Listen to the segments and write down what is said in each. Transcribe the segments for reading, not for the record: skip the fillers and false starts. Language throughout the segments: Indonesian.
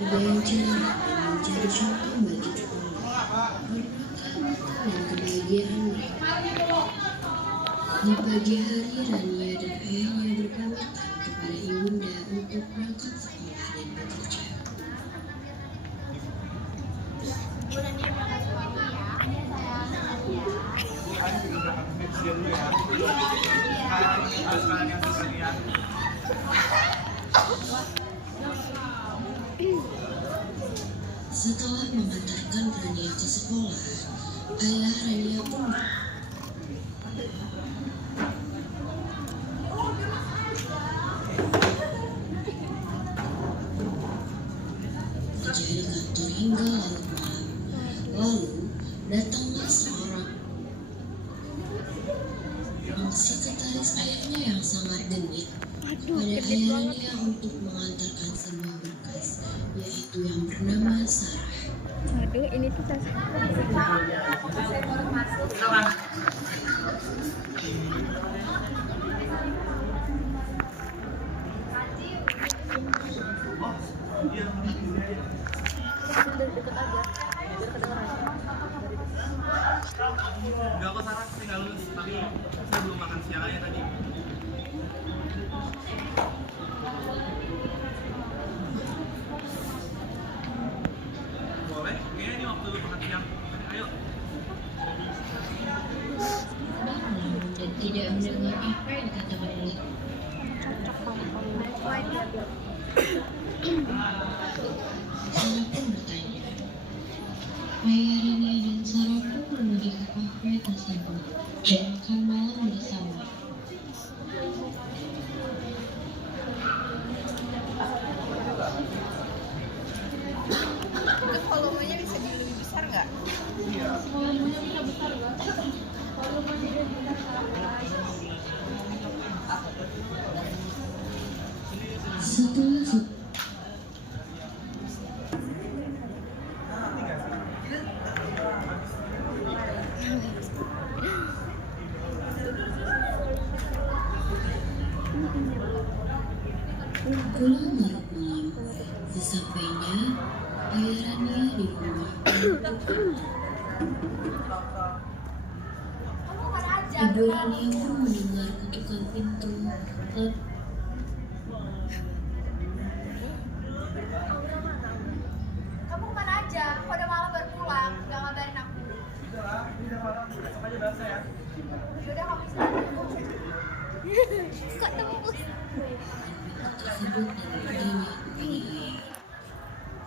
belajar dan menjadi contoh bagi sekolah merupakan dan kebahagiaan mereka. Di pagi hari, Rania dan ayahnya berpamitan kepada ibunda untuk berangkat sekolah dan bekerja. Setelah mengantarkan Rania ke sekolah, ayah Rania pun kerja di kantor hingga larut malam. Lalu datanglah seorang sekretaris ayahnya yang sangat genit kepada ayah Rania untuk mengantarkan sebuah berkas, yaitu yang bernama Sarah. Aduh, ini tuh tas deket aja, biar kedengeran. Enggak kok Sarah, saya nggak lulus, tapi saya belum makan siang aja tadi. Boleh? Kayaknya ini waktu makan siang. Ayo. Dan tidak mendengar apa yang dikatakan oleh Sarah pun bertanya. Ayah Rania dan Sarah pun menuju ke kafe tersebut dan makan malam bersama. Itu volumenya bisa lebih besar nggak? Volumenya bisa besar nggak? Setelah pulang larut malam, sesampainya ayah Rania di rumah. Ibu Rania pun mendengar ketukan pintu. Kamu kemana aja? Kok udah malam baru pulang? Gak ngabarin aku. Udah lah, ini udah malam, besok aja bahasa ya. Yaudah kamu istirahat. Kok tembus? Tersebut dan bertanya kepada ayah.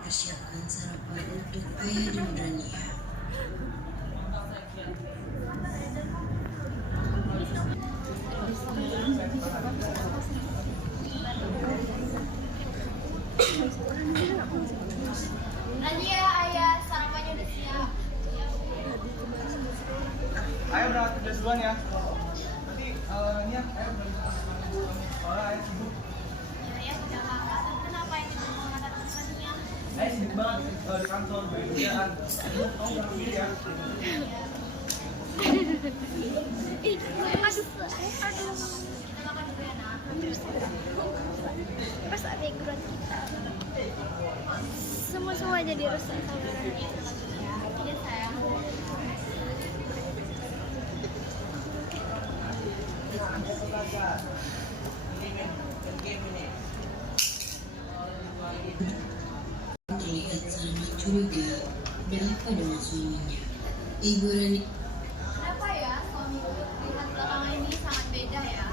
Persiapkan sarapan untuk ayah dan Rania. Rania, ayah, sarapannya udah siap. Ayo berangkat kerja duluan ya. Nanti Rania, ayo berangkat. Soalnya ayah sibuk. Ya, udah kakak. Kenapa ini mau ngantar Rania? Ayah sibuk banget di kantor, banyak kerjaan. Kamu berangkat dulu ya. Aduh. Kita makan dulu ya, nak. Pas ada grup kita, semua jadi rusak sama Rania. Iya, sayang. Terlihat sangat curiga. Ada apa dengan suaminya? Ibu Rania Kenapa ya suamiku lihat belakangan ini sangat beda ya?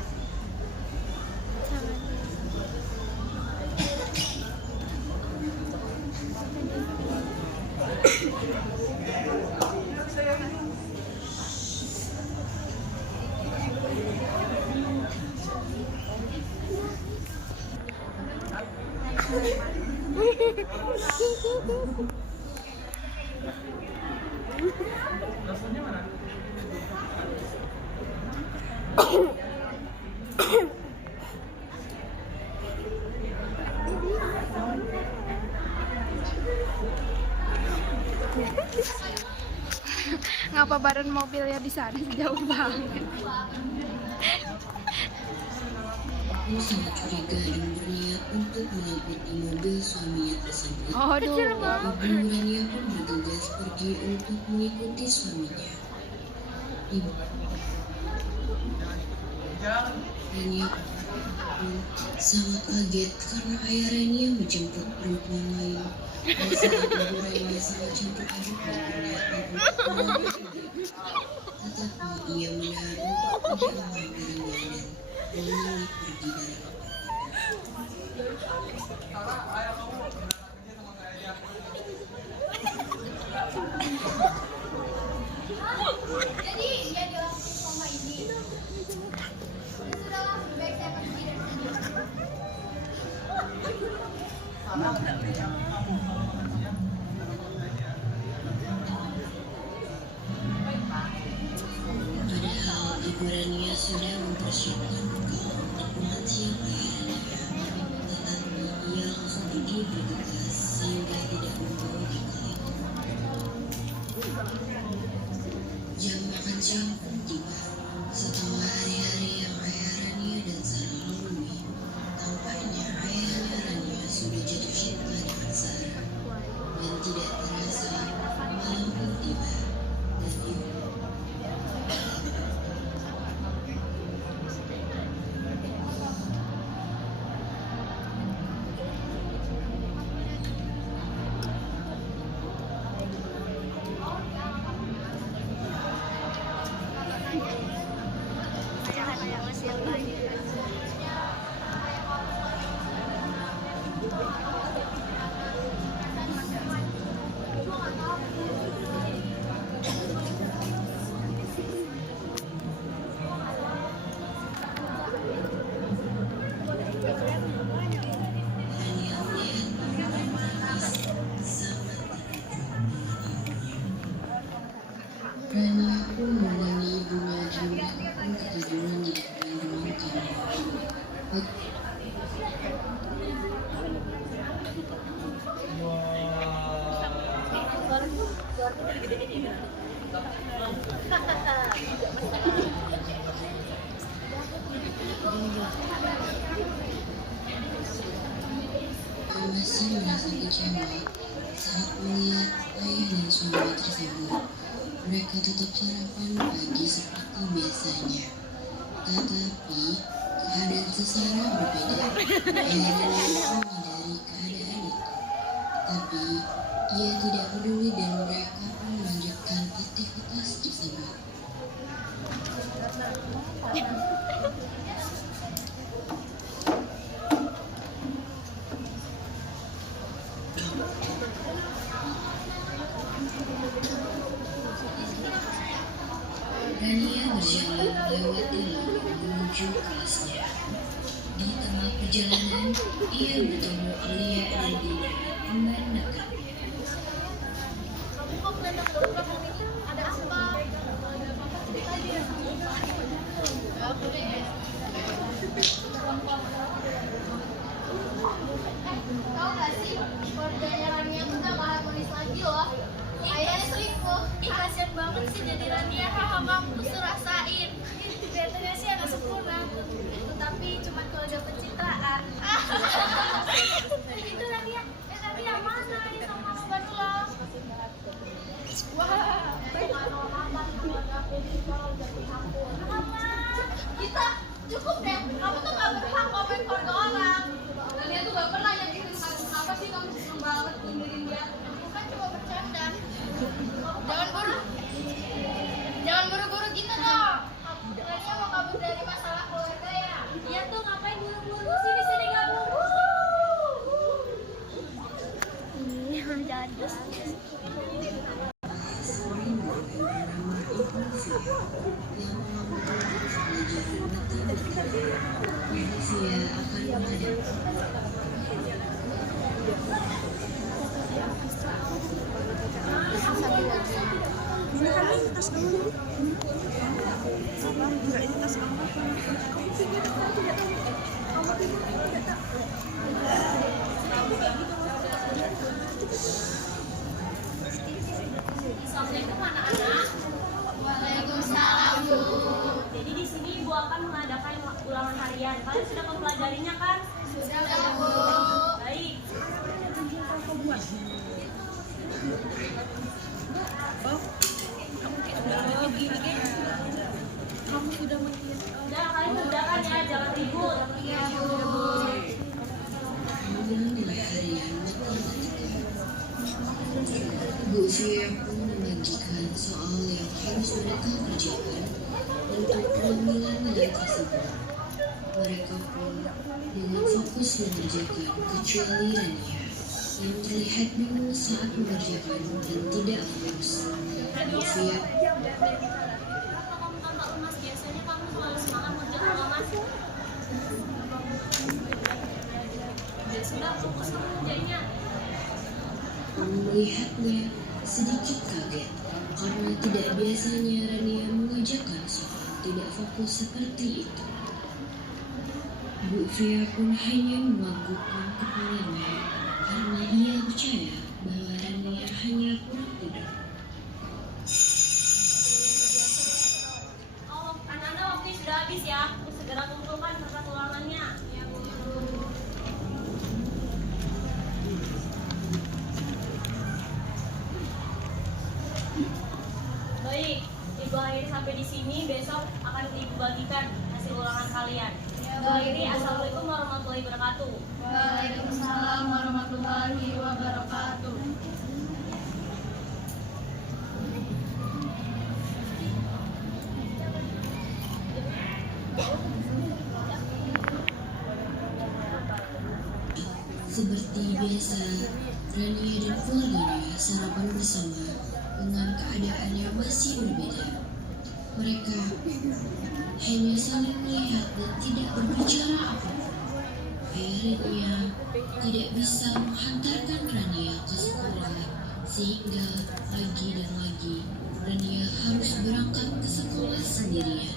Teleponnya mana? Ngapa bareng mobilnya di sana jauh banget? Aku sangat curiga dan berniat untuk mengikuti mobil suaminya tersebut. Aduh. Ibu Rania pun bergegas pergi untuk mengikuti suaminya. Ibu Rania pun sangat kaget karena ayah Rania menjemput perempuan lain. Dan saat ibu Rania sangat campur aduk berniatan untuk mengambil, tetapi ia menahan untuk tidak mengambilnya dan memilih pergi dari Jadi dia dilakukan selama ini. Sudahlah, lebih baik saya pergi dari sini. Padahal ibu Rania sudah mempersiapkan bekal untuk makan siang ayah Rania, tetapi ia langsung pergi bergegas sehingga tidak membawa bekal itu. Jam makan siang pun tiba. Setelah hari-hari yang ayah Rania dan Sarah lalui, tampaknya ayahnya Rania sudah jatuh cinta dengan Sarah, dan tidak terasa malam pun tiba. Dan ibu Rania pun menemani ibunya dan mereka pun ketiduran di depan ruang kamar. Masih merasa kecewa saat melihat ayah dan suami tersebut. Mereka tetap sarapan pagi seperti biasanya. Tetapi keadaan Sarah berbeda. Ayah Rania menyadari keadaan itu. Tapi ia tidak peduli dan mereka pun melanjutkan aktivitas tersebut. Rania berjalan melewati laut menuju kelasnya. Di tengah perjalanan, ia bertemu Alia dan Dina, teman dekatnya. Kamu kok kelihatan belakang ini? Ada apa? Cerita aja. Aku deh. Tahu gak sih, keluarganya Rania tuh udah gak harmonis lagi loh. Ayah selingkuh. Ih, kasian banget sih jadi Rania. Haha, mampus tuh rasain. Kelihatannya sih agak sempurna. Tapi cuma keluarga pencitraan. Itu Rania. Rania mana? Ini sama Mama Badula. Wah, kita cukup deh. Kamu tuh gak berhak komen keluarga orang. Dia tuh gak pernah nyakitin kamu. Kenapa sih kamu seneng banget nyindirin dia? Bukan cuma bercanda. Jangan buru-buru gitu dong. Kayaknya mau kabur dari masalah keluarga ya. Iya tuh, ngapain buru-buru? Sini gabung. Jangan. Manusia akan menghadapi Ini kan ini tas kamu. Sama juga ini tas kamu. Kamu pikir aku tidak tahu. Kamu pikir aku tidak tahu. Assalamualaikum anak-anak. Waalaikumsalam Bu. Jadi di sini Ibu akan mengadakan ulangan harian. Kalian sudah mempelajarinya kan? Sudah Bu. Oh, kamu kayak udah gini kayak kamu sudah mengingat. Udah, kalian kerjakan ya, jangan ribut. Iya, Bu. Menjelang hari yang matematika, Bu Fia pun membagikan soal yang harus mereka kerjakan untuk pengambilan nilai tersebut. Mereka pun dengan fokus mengerjakan kecuali Rania yang terlihat bingung saat mengerjakan dan tidak fokus. Bu Fia Kamu tampak lemas, biasanya kamu selalu semangat mengerjakan lemas. Ya sudah, fokus kamu ngerjainnya. melihatnya sedikit kaget karena tidak biasanya Rania mengerjakan soal tidak fokus seperti itu. Bu Fia pun hanya menganggukkan kepalanya karena ia percaya bahwa Rania hanya kurang tidur. Oh, anak-anak waktu sudah habis ya. Segera kumpulkan kertas ulangannya. Ya, Bu. Baik, Ibu akhiri sampai di sini. Besok akan Ibu bagikan hasil ulangan kalian. Ibu akhiri, assalamualaikum warahmatullahi wabarakatuh. Waalaikumsalam warahmatullahi wabarakatuh. Seperti biasa, Rania dan keluarganya sarapan bersama dengan keadaan yang masih berbeda. Mereka hanya saling melihat dan tidak berbicara apapun. Ayah Rania tidak bisa menghantarkan Rania ke sekolah sehingga lagi dan lagi Rania harus berangkat ke sekolah sendirian.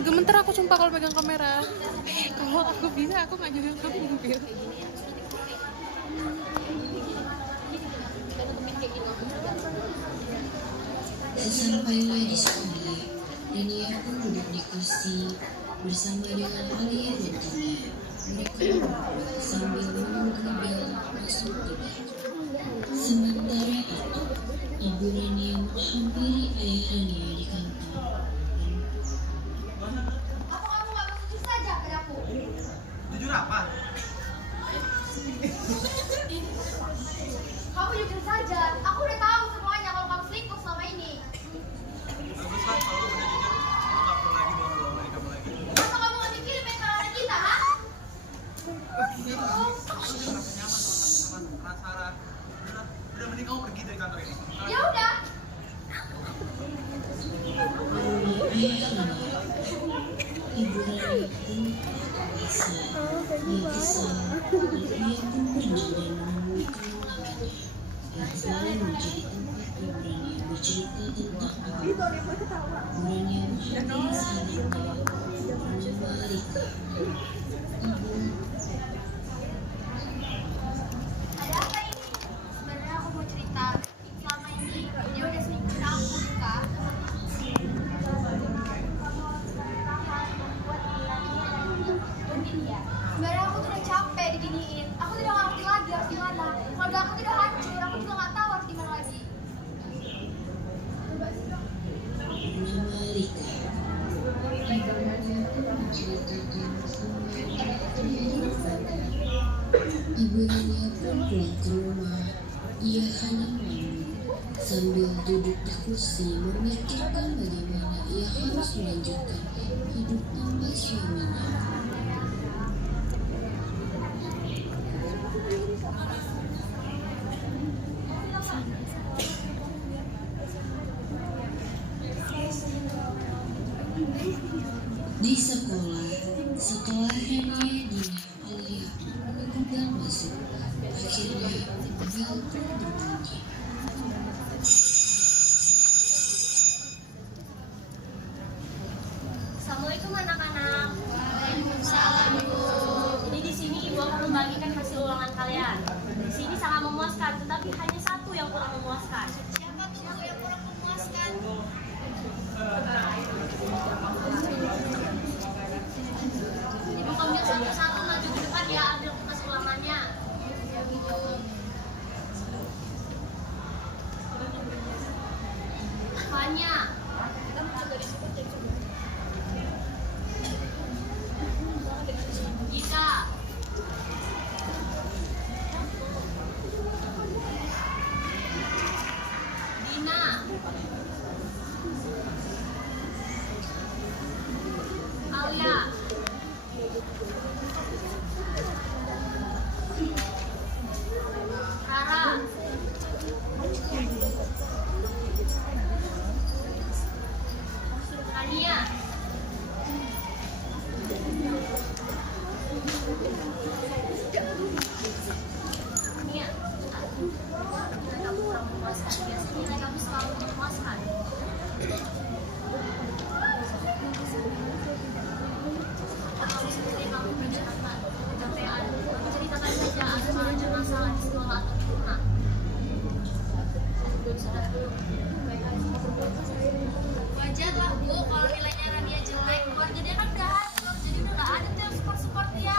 Gemeter aku sumpah kalau pegang kamera. Kalau aku bisa, aku nggak jaga kamu mobil. Sesampainya di sekolah, Rania pun duduk di kursi bersama dengan Alia dan Tina. Mereka berdua sambil menunggu bel masuk tidur. Sementara itu, Ibu Rania menghampiri ayah Rania di kantor. Kamu nggak mau jujur saja padaku. Jujur apa? Kamu jujur saja. Aku udah tahu semuanya kalau kamu selingkuh selama ini. Bagus kan kalau udah jujur, aku nggak perlu lagi bohong-bohong dari kamu lagi. Kenapa kamu nggak mikirin mental anak kita, ha? Aku udah merasa nyaman sama Sarah. Udah mending kamu pergi dari kantor ini. Ya udah. Ayah Rania, Ibu Rania pun bisa. Ia kesal dan ia pun pergi dan menemui keluarganya yang selalu menjadi tempat Ibu Rania bercerita tentang apa. Ibu Rania menghampiri sahabatnya, Nyonya Rika. Ibu Ada apa ini? Sebenarnya aku mau cerita. Selama ini dia udah selingkuhin aku, Kak. Sebenarnya aku tuh udah capek diginiin. Aku tidak ngerti lagi harus gimana. Keluarga aku tidak hancur. Aku juga nggak tahu harus gimana lagi. bernama Rika. Ibunya pun menceritakan semua yang telah terjadi kepada. Ibu Rania pun pulang ke rumah. Ia hanya melamun sambil duduk di kursi memikirkan bagaimana ia harus melanjutkan hidup tanpa suaminya. Di sekolah, Setelah Rania, Dina, Alia menunggu bel masuk, akhirnya bel pun berbunyi. Assalamualaikum anak-anak. Waalaikumsalam, Bu. Jadi di sini Ibu akan membagikan hasil ulangan kalian. Di sini sangat memuaskan, tetapi hanya satu yang kurang memuaskan. Siapa tuh yang kurang memuaskan? Ibu panggil satu-satu maju ke depan ya, ambil kertas ulangannya. Fanya. Gita. Dina. Alia. Rara. Tania. Nia. Kamu kurang memuaskan. Biasanya nilai kamu selalu memuaskan. Kamu sendiri kamu menceritakan pencapaian, menceritakan saja asal ada masalah di sekolah atau di rumah. Sudah belum? Wajar lah Bu, kalau nilainya Rania jelek, keluarga dia kan udah hancur, jadi udah gak ada tuh yang support dia.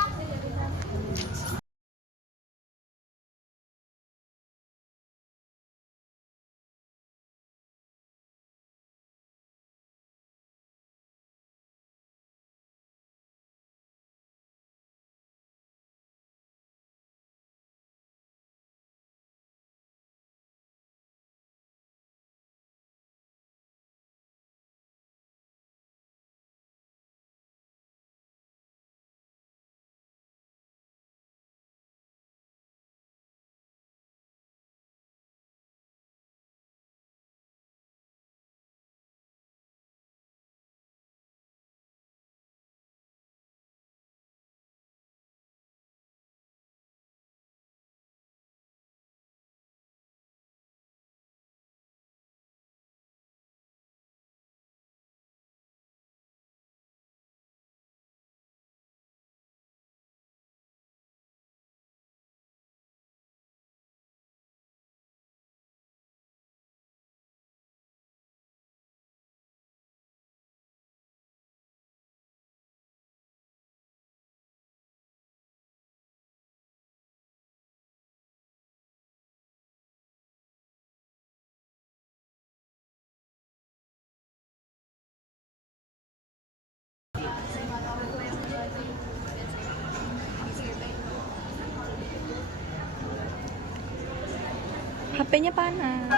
HP-nya panas.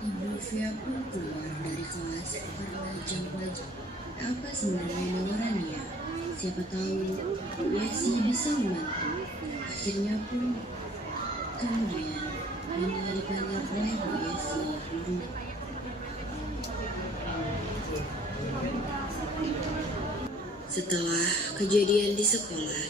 Ibu Via pun keluar dari kelas karena jam pelajaran. Apa sebenarnya mau Rania? Siapa tahu Yesi bisa membantu. Akhirnya pun kemudian Rania dipanggil oleh Bu Yesi guru. Setelah kejadian di sekolah,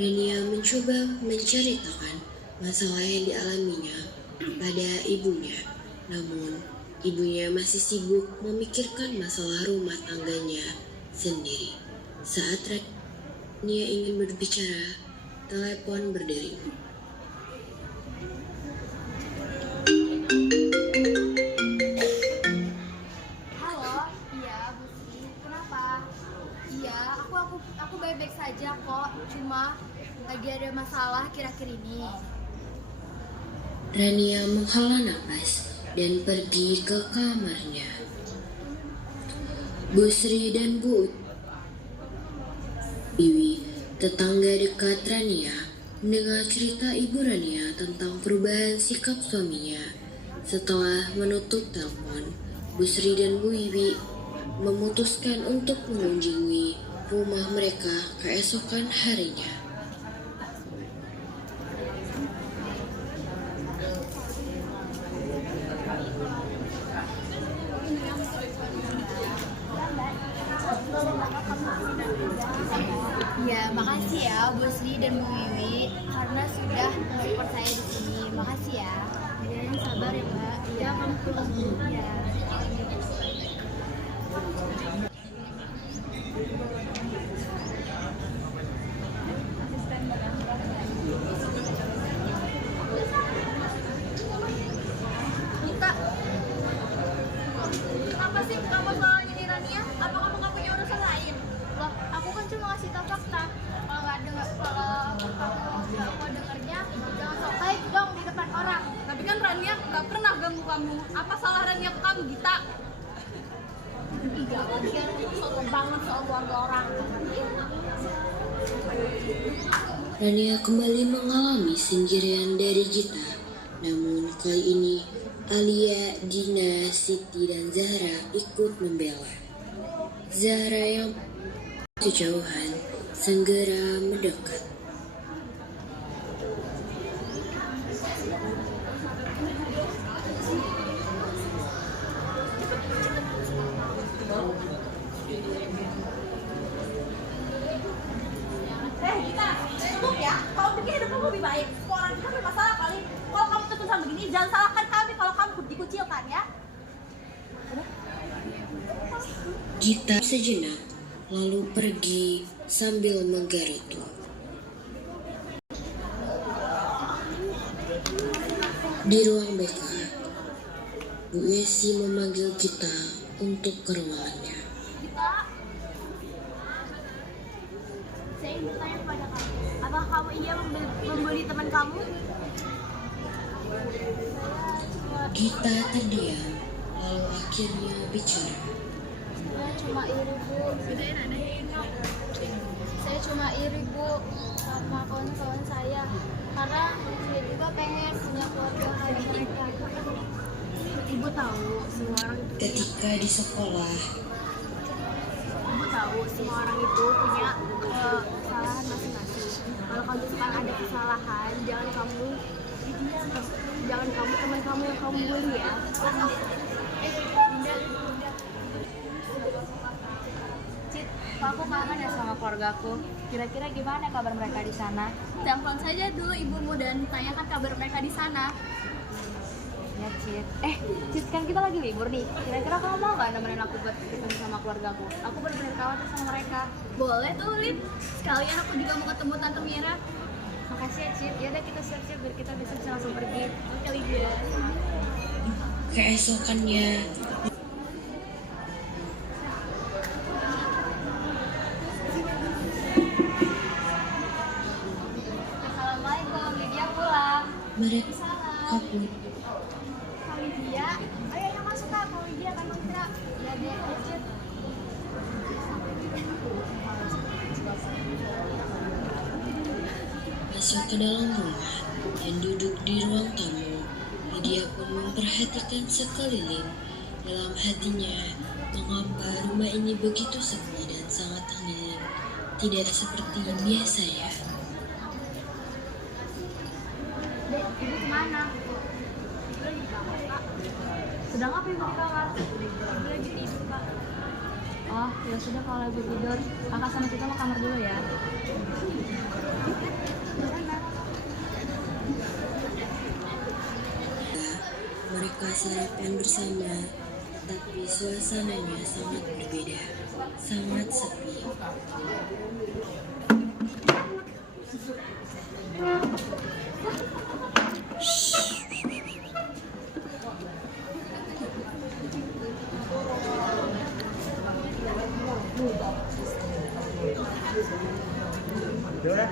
Rania mencoba menceritakan masalah yang dialaminya pada ibunya. Namun, ibunya masih sibuk memikirkan masalah rumah tangganya sendiri. Saat Rania ingin berbicara, telepon berdering. Halo, iya Bu Sri, kenapa? Iya, aku baik-baik saja kok, cuma lagi ada masalah akhir-akhir ini. Rania menghela napas dan pergi ke kamarnya. Bu Sri dan Bu Iwi, tetangga dekat Rania, mendengar cerita Ibu Rania tentang perubahan sikap suaminya. Setelah menutup telepon, Bu Sri dan Bu Iwi memutuskan untuk mengunjungi rumah mereka keesokan harinya. Ya, makasih ya Bu Sri dan Bu Wiwi karena sudah support saya di sini. Makasih ya. Ya, yang sabar ya Mbak. Ya, kamu pulang dulu ya. Mita, kenapa sih kamu selalu nyindir Rania? Apa kamu nggak punya urusan lain? Loh, aku kan cuma ngasih tau fakta. Kalau nggak dengar, kalau kamu nggak mau dengernya, jangan sok baik dong di depan orang. Tapi kan Rania nggak pernah ganggu kamu. Apa salah Rania ke kamu, Gita? Iya, kan sombong banget soal keluarga orang. Rania kembali mengalami sendirian dari Gita. Namun kali ini Alia, Dina, Siti, dan Zahra ikut membela. Zahra yang kejauhan segera mendekat. Gita, cukup ya. Kalau bikin hidup kamu lebih baik. Semua orang kita bermasalah kali. Kalau kamu terus begini, jangan salahkan kami kalau kamu dikucilkan ya. Gita sejenak lalu pergi sambil menggerutu. Di ruang BK, Bu Esi memanggil Gita untuk ke ruangannya. Kita, saya ingin bertanya kepada kamu. Apakah kamu iya membeli teman kamu? Gita terdiam, lalu akhirnya bicara. Saya cuma iri Bu. Saya cuma iri Bu sama kawan-kawan saya karena saya juga pengen punya keluarga kayak mereka. Ibu tahu semua orang itu Ketika di sekolah, Ibu tahu semua orang itu punya kesalahan masing-masing. Kalau kamu misalkan ada kesalahan, jangan kamu teman kamu yang kamu bully ya. Cit, aku kangen ya sama keluargaku. Kira-kira gimana kabar mereka di sana? Telepon saja dulu ibumu dan tanyakan kabar mereka di sana. Ya, Cit. Cit, kan kita lagi libur nih. Kira-kira kamu mau nggak nemenin aku buat ketemu sama keluargaku? Aku benar-benar khawatir sama mereka. Boleh tuh Lin. Sekalian aku juga mau ketemu Tante Mira. Makasih ya, Cit. Ya udah kita siap-siap biar kita besok bisa langsung pergi. Oke Lydia. keesokannya Assalamualaikum, Lydia pulang. mereka pun Kak Lydia, ayo masuk Kak. Kak Lydia, Kak Mitra. Ya deh, Cit. masuk ke dalam rumah dan duduk di ruang tamu. Lydia pun memperhatikan sekeliling. Dalam hatinya, mengapa rumah ini begitu sepi dan sangat hening, tidak seperti biasanya. Dek, ibu kemana? Ibu lagi di kamar, Kak. Sedang apa ibu di kamar? Ibu lagi tidur, Kak. Oh, ya sudah kalau ibu tidur. Kakak sama kita mau kamar dulu ya. Mereka sarapan bersama, tapi suasananya sangat berbeda, sangat sepi. Udah ya,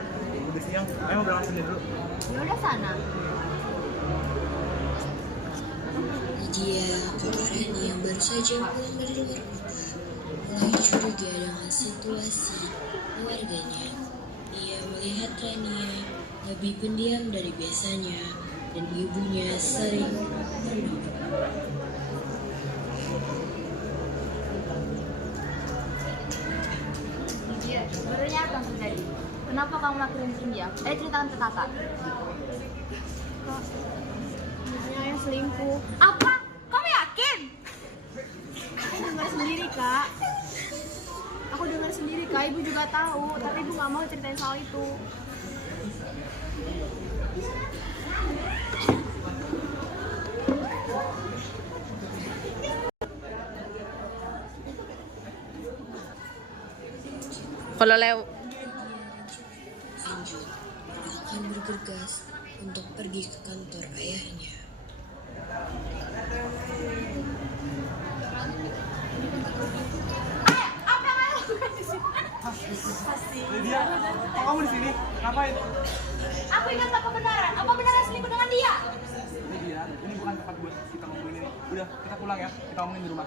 udah siang. Ayo berangkat sendiri dulu. Ya udah sana. Lydia, kakak Rani yang baru saja pulang dari luar kota, mulai curiga dengan situasi keluarganya. Ia melihat Rania lebih pendiam dari biasanya dan ibunya sering merenung. Lydia, sebenarnya apa yang terjadi? Kenapa kamu lakuin diam? Ceritakan ke kakak. Ibunya yang selingkuh. Apa? Kamu yakin? Aku dengar sendiri, Kak. Aku dengar sendiri kak, ibu juga tahu, tapi ibu nggak mau ceritain soal itu. Kalau Leo Lanjut, akan bergegas untuk pergi ke kantor ayahnya. Lydia, kok kamu di sini? Ngapain? Aku ingat apa beneran? Apa beneran selingkuh dengan dia? Lydia, ini bukan tempat buat kita ngomongin ini. Udah, kita pulang ya. Kita ngomongin di rumah.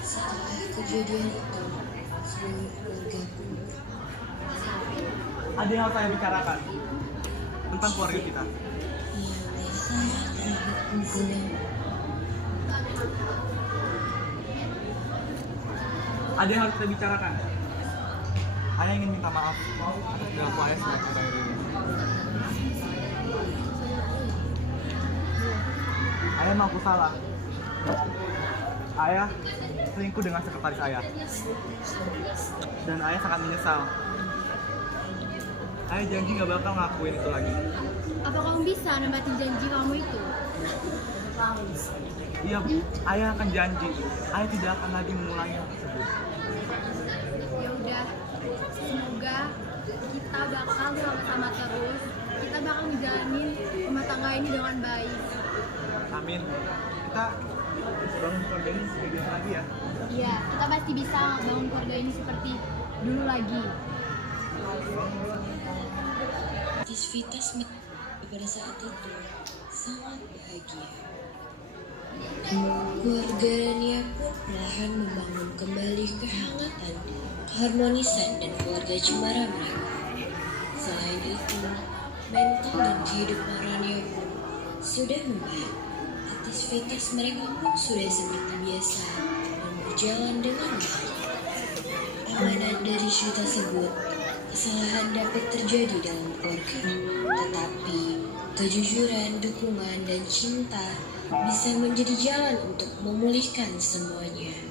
Setelah kejadian itu, seluruh keluarga pun Ada yang harus saya bicarakan tentang keluarga kita. ialah saya terhadap zina. Ada yang harus kita bicarakan. Ayah ingin minta maaf dan aku ayah sudah kita ini. Ayah mengaku salah. Ayah selingkuh dengan sekretaris ayah. Dan ayah sangat menyesal. Ayah janji gak bakal ngakuin itu lagi. Apa kamu bisa nempatin janji kamu itu? Iya bu, ayah akan janji. Ayah tidak akan lagi mengulangi hal tersebut. Ya udah, semoga kita bakal sama-sama terus. Kita bakal ngejalanin rumah tangga ini dengan baik. Amin. Kita bangun keluarga ini sebagai biasa lagi ya. Iya, kita pasti bisa bangun keluarga ini seperti dulu lagi. Vita pada saat itu sangat bahagia. Keluarga Rania pun perlahan membangun kembali kehangatan, keharmonisan, dan keluarga cemara mereka. Selain itu, mental dan kehidupan Rania pun sudah membaik. Aktivitas mereka pun sudah seperti biasa dan berjalan dengan baik. Amanat dari isu tersebut, kesalahan dapat terjadi dalam keluarga, tetapi kejujuran, dukungan, dan cinta bisa menjadi jalan untuk memulihkan semuanya.